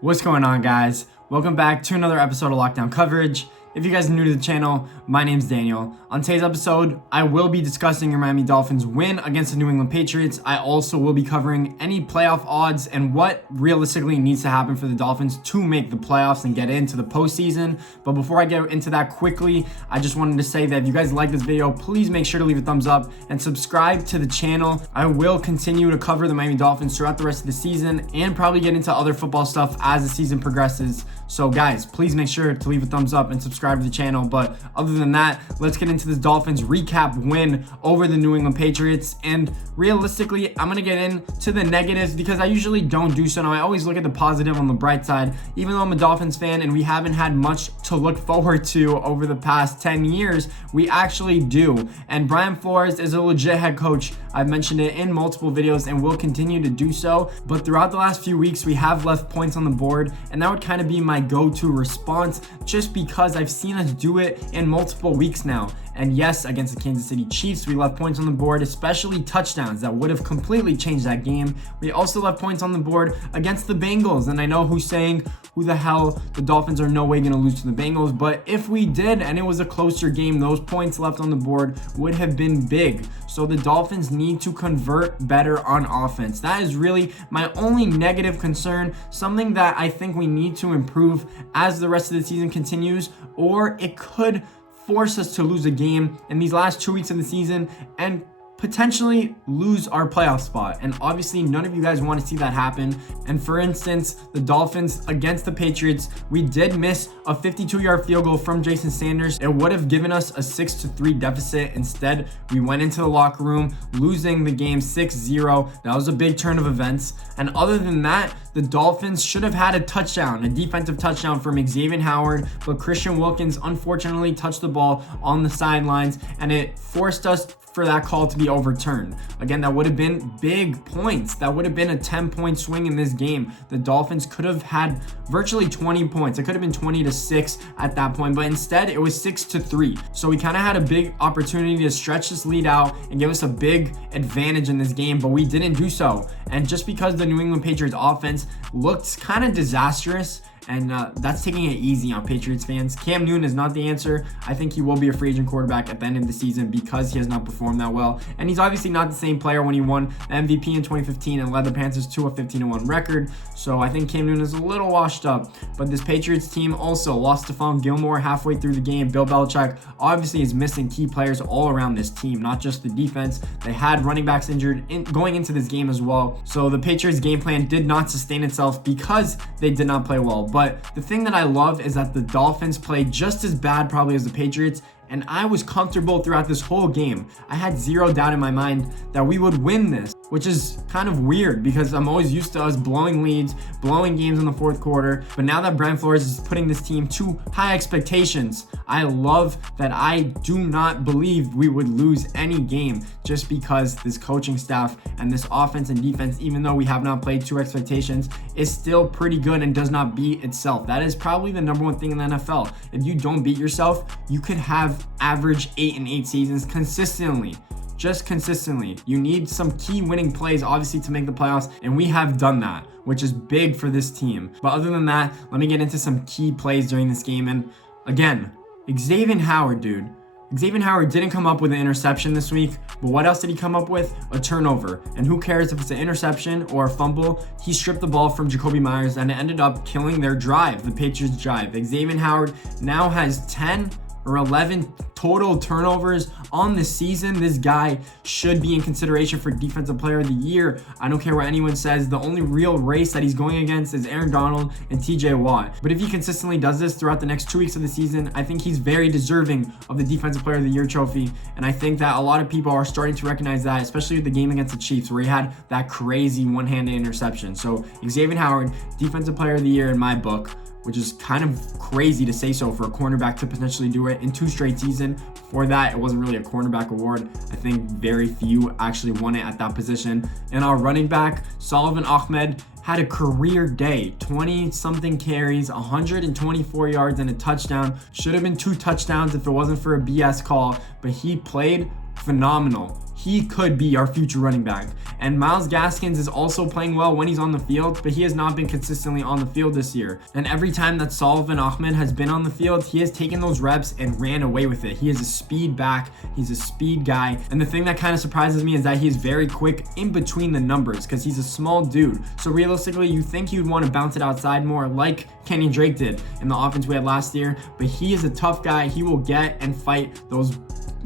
What's going on, guys? Welcome back to another episode of Lockdown Coverage. If you guys are new to the channel, my name's Daniel. On today's episode, I will be discussing your Miami Dolphins win against the New England Patriots. I also will be covering any playoff odds and what realistically needs to happen for the Dolphins to make the playoffs and get into the postseason. But before I get into that quickly, I just wanted to say that if you guys like this video, please make sure to leave a thumbs up and subscribe to the channel. I will continue to cover the Miami Dolphins throughout the rest of the season and probably get into other football stuff as the season progresses. So guys, please make sure to leave a thumbs up and subscribe to the channel. But other than that, let's get into this Dolphins recap win over the New England Patriots. And realistically, I'm going to get into the negatives because I usually don't do so. Now, I always look at the positive on the bright side. Even though I'm a Dolphins fan and we haven't had much to look forward to over the past 10 years, we actually do. And Brian Flores is a legit head coach. I've mentioned it in multiple videos and will continue to do so. But throughout the last few weeks, we have left points on the board, and that would kind of be my go-to response just because I've seen us do it in multiple weeks now. And yes, against the Kansas City Chiefs, we left points on the board, especially touchdowns that would have completely changed that game. We also left points on the board against the Bengals, and I know who's saying, who the hell, the Dolphins are no way going to lose to the Bengals, but if we did and it was a closer game, those points left on the board would have been big. So the Dolphins need to convert better on offense. That is really my only negative concern, something that I think we need to improve as the rest of the season continues, or it could force us to lose a game in these last 2 weeks of the season and potentially lose our playoff spot. And obviously none of you guys want to see that happen. And for instance, the Dolphins against the Patriots, we did miss a 52-yard field goal from Jason Sanders. It would have given us a 6-3 deficit. Instead, we went into the locker room losing the game 6-0. That was a big turn of events. And other than that, the Dolphins should have had a touchdown, a defensive touchdown from Xavier Howard, but Christian Wilkins unfortunately touched the ball on the sidelines, and it forced us for that call to be overturned. Again, that would have been big points. That would have been a 10-point swing in this game. The Dolphins could have had virtually 20 points. It could have been 20-6 at that point, but instead it was 6-3. So we kind of had a big opportunity to stretch this lead out and give us a big advantage in this game, but we didn't do so. And just because the New England Patriots offense looked kind of disastrous, and that's taking it easy on Patriots fans. Cam Newton is not the answer. I think he will be a free agent quarterback at the end of the season because he has not performed that well. And he's obviously not the same player when he won the MVP in 2015 and led the Panthers to a 15-1 record. So I think Cam Newton is a little washed up. But this Patriots team also lost Stephon Gilmore halfway through the game. Bill Belichick obviously is missing key players all around this team, not just the defense. They had running backs injured going into this game as well. So the Patriots game plan did not sustain itself because they did not play well. But the thing that I love is that the Dolphins played just as bad probably as the Patriots, and I was comfortable throughout this whole game. I had zero doubt in my mind that we would win this, which is kind of weird because I'm always used to us blowing leads, blowing games in the fourth quarter. But now that Brian Flores is putting this team to high expectations, I love that I do not believe we would lose any game just because this coaching staff and this offense and defense, even though we have not played to expectations, is still pretty good and does not beat itself. That is probably the number one thing in the NFL. If you don't beat yourself, you could have average 8-8 seasons consistently. Just consistently. You need some key winning plays, obviously, to make the playoffs, and we have done that, which is big for this team. But other than that, let me get into some key plays during this game. And again, Xavier Howard, dude. Xavier Howard didn't come up with an interception this week, but what else did he come up with? A turnover. And who cares if it's an interception or a fumble? He stripped the ball from Jacoby Myers, and it ended up killing their drive, the Patriots' drive. Xavier Howard now has 10 or 11 total turnovers on the season. This guy should be in consideration for Defensive Player of the Year. I don't care what anyone says. The only real race that he's going against is Aaron Donald and TJ Watt. But if he consistently does this throughout the next 2 weeks of the season, I think he's very deserving of the Defensive Player of the Year trophy. And I think that a lot of people are starting to recognize that, especially with the game against the Chiefs where he had that crazy one-handed interception. So Xavier Howard, Defensive Player of the Year in my book, which is kind of crazy to say so for a cornerback to potentially do it in 2 straight seasons. For that, it wasn't really a cornerback award. I think very few actually won it at that position. And our running back, Salvon Ahmed, had a career day, 20-something carries, 124 yards and a touchdown. Should have been 2 touchdowns if it wasn't for a BS call, but he played phenomenal. He could be our future running back. And Myles Gaskins is also playing well when he's on the field, but he has not been consistently on the field this year. And every time that Salvon Ahmed has been on the field, he has taken those reps and ran away with it. He is a speed back. He's a speed guy. And the thing that kind of surprises me is that he's very quick in between the numbers because he's a small dude. So realistically, you think you'd want to bounce it outside more like Kenny Drake did in the offense we had last year, but he is a tough guy. He will get and fight those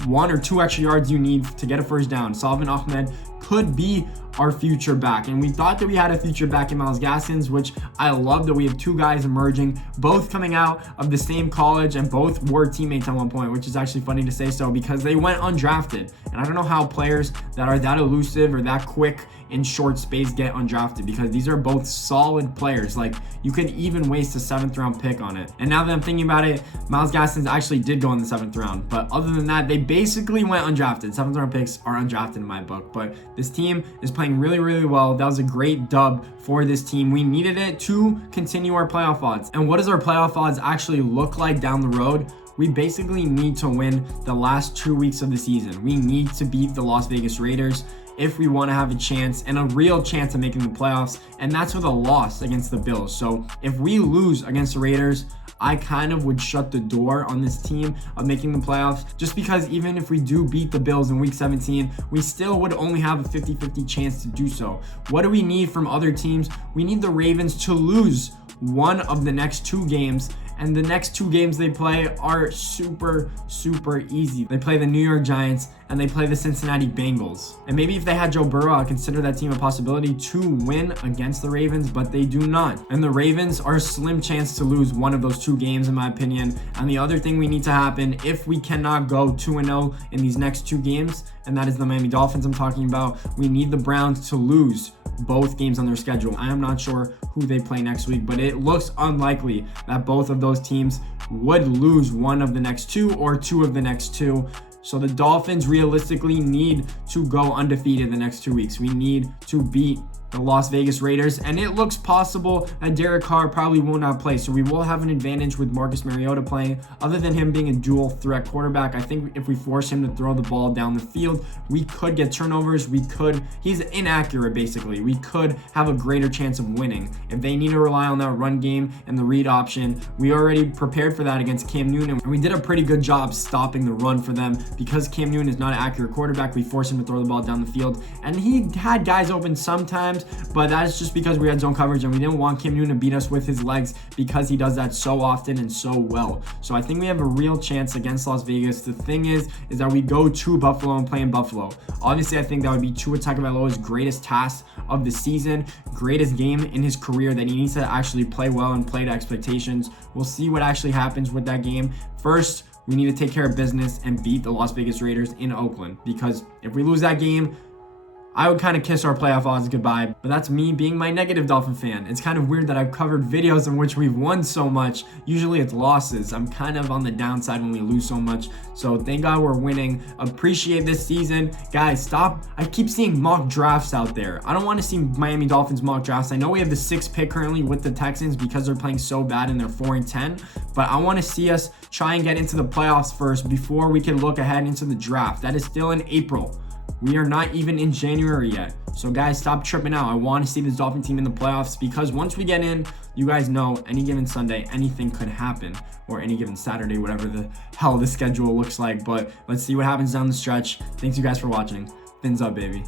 1 or 2 extra yards you need to get a first down. Salvon Ahmed could be our future back, and we thought that we had a future back in Myles Gaskins, which I love that we have 2 guys emerging, both coming out of the same college and both were teammates at one point, which is actually funny to say so because they went undrafted. And I don't know how players that are that elusive or that quick in short space get undrafted, because these are both solid players. Like, you could even waste a 7th round pick on it. And now that I'm thinking about it, Myles Gaskins actually did go in the 7th round, but other than that, they basically went undrafted. 7th round picks are undrafted in my book, but this team is playing really, really well. That was a great dub for this team. We needed it to continue our playoff odds. And what does our playoff odds actually look like down the road? We basically need to win the last 2 weeks of the season. We need to beat the Las Vegas Raiders if we want to have a chance and a real chance of making the playoffs, and that's with a loss against the Bills. So if we lose against the Raiders, I kind of would shut the door on this team of making the playoffs, just because even if we do beat the Bills in week 17, we still would only have a 50-50 chance to do so. What do we need from other teams? We need the Ravens to lose one of the next 2 games, and the next 2 games they play are super easy. They play the New York Giants and they play the Cincinnati Bengals. And maybe if they had Joe Burrow, I'd consider that team a possibility to win against the Ravens, but they do not. And the Ravens are a slim chance to lose one of those 2 games in my opinion. And the other thing we need to happen, if we cannot go 2-0 in these next 2 games, and that is the Miami Dolphins I'm talking about, we need the Browns to lose both games on their schedule. I am not sure who they play next week, but it looks unlikely that both of those teams would lose one of the next 2 or 2 of the next 2. So the Dolphins realistically need to go undefeated the next 2 weeks. We need to beat the Las Vegas Raiders, and it looks possible that Derek Carr probably will not play, so we will have an advantage with Marcus Mariota playing. Other than him being a dual threat quarterback, I think if we force him to throw the ball down the field, we could get turnovers. He's inaccurate basically. We could have a greater chance of winning. If they need to rely on that run game and the read option, we already prepared for that against Cam Newton, and we did a pretty good job stopping the run for them. Because Cam Newton is not an accurate quarterback, we forced him to throw the ball down the field, and he had guys open sometimes, but that is just because we had zone coverage and we didn't want Cam Newton to beat us with his legs, because he does that so often and so well. So I think we have a real chance against Las Vegas. The thing is that we go to Buffalo and play in Buffalo. Obviously, I think that would be Tua Tagovailoa's greatest task of the season, greatest game in his career that he needs to actually play well and play to expectations. We'll see what actually happens with that game. First, we need to take care of business and beat the Las Vegas Raiders in Oakland, because if we lose that game, I would kind of kiss our playoff odds goodbye. But that's me being my negative Dolphin fan. It's kind of weird that I've covered videos in which we've won so much. Usually it's losses. I'm kind of on the downside when we lose so much. So thank God we're winning. Appreciate this season. Guys, stop. I keep seeing mock drafts out there. I don't want to see Miami Dolphins mock drafts. I know we have the 6th pick currently with the Texans because they're playing so bad and they're 4-10. But I want to see us try and get into the playoffs first before we can look ahead into the draft. That is still in April. We are not even in January yet. So guys, stop tripping out. I want to see this Dolphin team in the playoffs, because once we get in, you guys know any given Sunday, anything could happen, or any given Saturday, whatever the hell the schedule looks like. But let's see what happens down the stretch. Thanks you guys for watching. Fins up, baby.